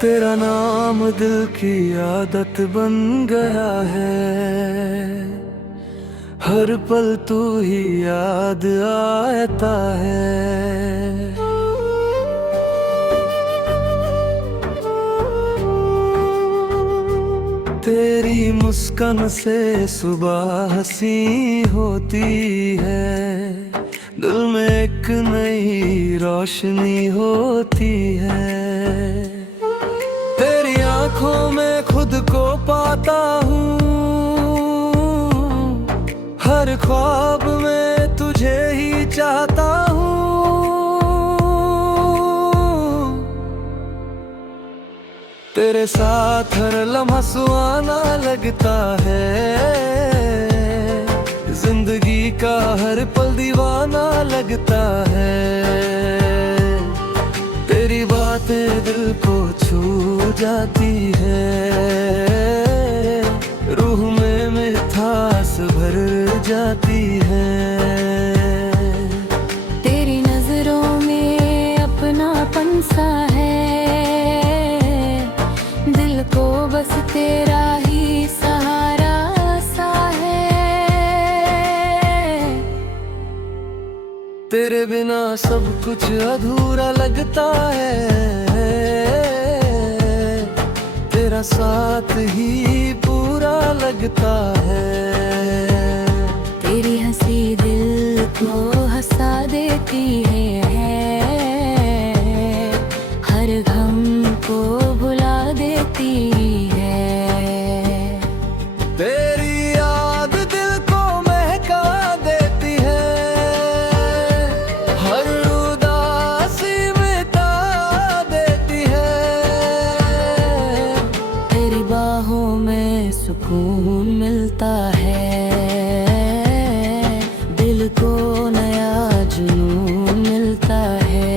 तेरा नाम दिल की आदत बन गया है। हर पल तू ही याद आता है। तेरी मुस्कान से सुबह हंसी होती है। दिल में एक नई रोशनी होती है। तेरी आंखों में खुद को पाता हूँ। हर ख्वाब में तुझे ही चाहता हूँ। तेरे साथ हर लम्हा सुहाना लगता है। जिंदगी का हर पल दीवाना लगता है। तेरी बातें दिल को छू जाती है। रूह में मिठास भर जाती है। तेरी नजरों में अपनापन सा है। दिल को बस तेरा ही सहारा सा है। तेरे बिना सब कुछ अधूरा लगता है। तेरा साथ ही पूरा लगता है। तेरी हंसी दिल को हंसा देती है। हर गम को भुला देती है। तेरी याद दिल को महका देती है। हर उदासी मिटा देती है। तेरी बाहों में सुकून मिलता है। दिल को नया जुनून मिलता है।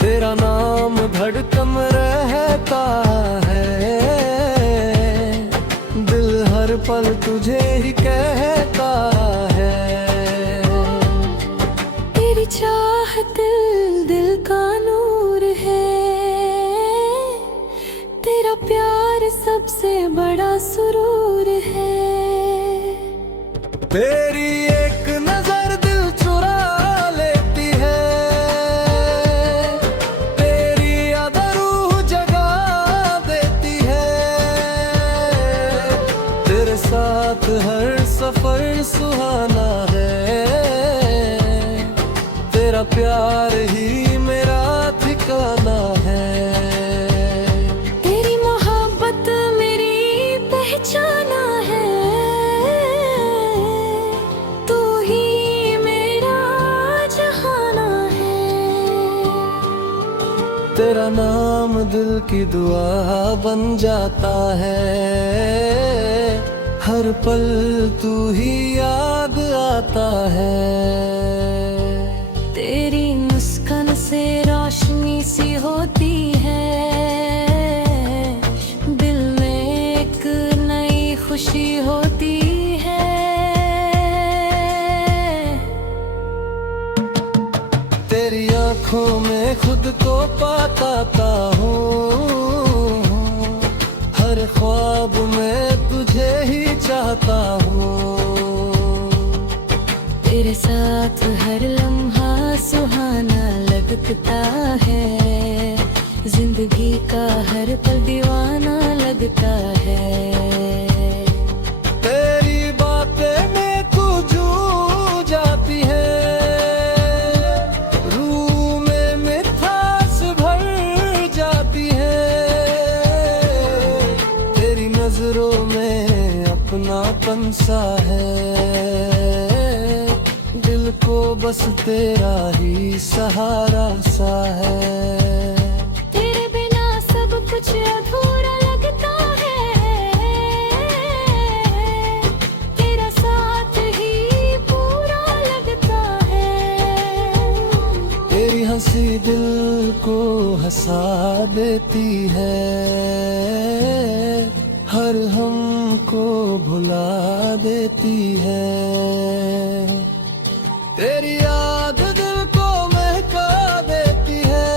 तेरा नाम धड़कन रहता है। दिल हर पल तुझे ही कहता है। तेरी चाहत दिल का नूर है। तेरा प्यार सबसे बड़ा सुरूर है। तेरी एक नजर दिल चुरा लेती है। तेरी अदा रूह जगा देती है। तेरे साथ हर सफर सुहाना है। तेरा प्यार ही मेरा ठिकाना है। तेरी मोहब्बत मेरी पहचाना है। तू ही मेरा जहाना है। तेरा नाम दिल की दुआ बन जाता है। हर पल तू ही याद आता है। तेरी मुस्कान से रोशनी सी होती है। दिल में एक नई खुशी होती है। तेरी आंखों में खुद को पाता हूँ। हर ख्वाब में तुझे ही चाहता हूँ। तेरे साथ हर लम्हा सुहाना लगता है। जिंदगी का हर पल दीवाना लगता है। तेरी बातें में तू जू जाती है। रूह में मिठास भर जाती है। तेरी नजरों में अपनापन सा है। दिल को बस तेरा ही सहारा सा है। तेरे बिना सब कुछ अधूरा लगता है। तेरा साथ ही पूरा लगता है। तेरी हंसी दिल को हंसा देती है। हर हम को भुला देती है। तेरी याद दिल को महका देती है।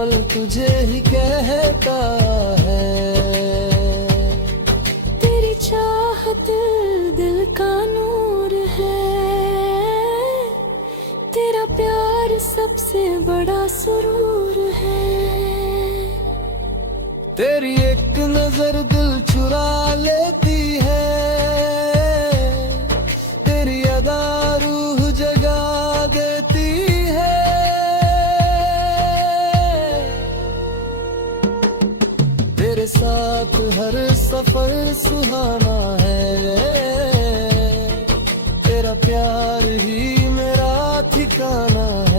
पल तुझे ही कहता है। तेरी चाहत दिल का नूर है, तेरा प्यार सबसे बड़ा सुरूर है। तेरी एक नजर दिल चुरा लेती है, तेरी अदा रूह जगा देती है। तेरे साथ हर सफर सुहाना है, तेरा प्यार ही मेरा ठिकाना है।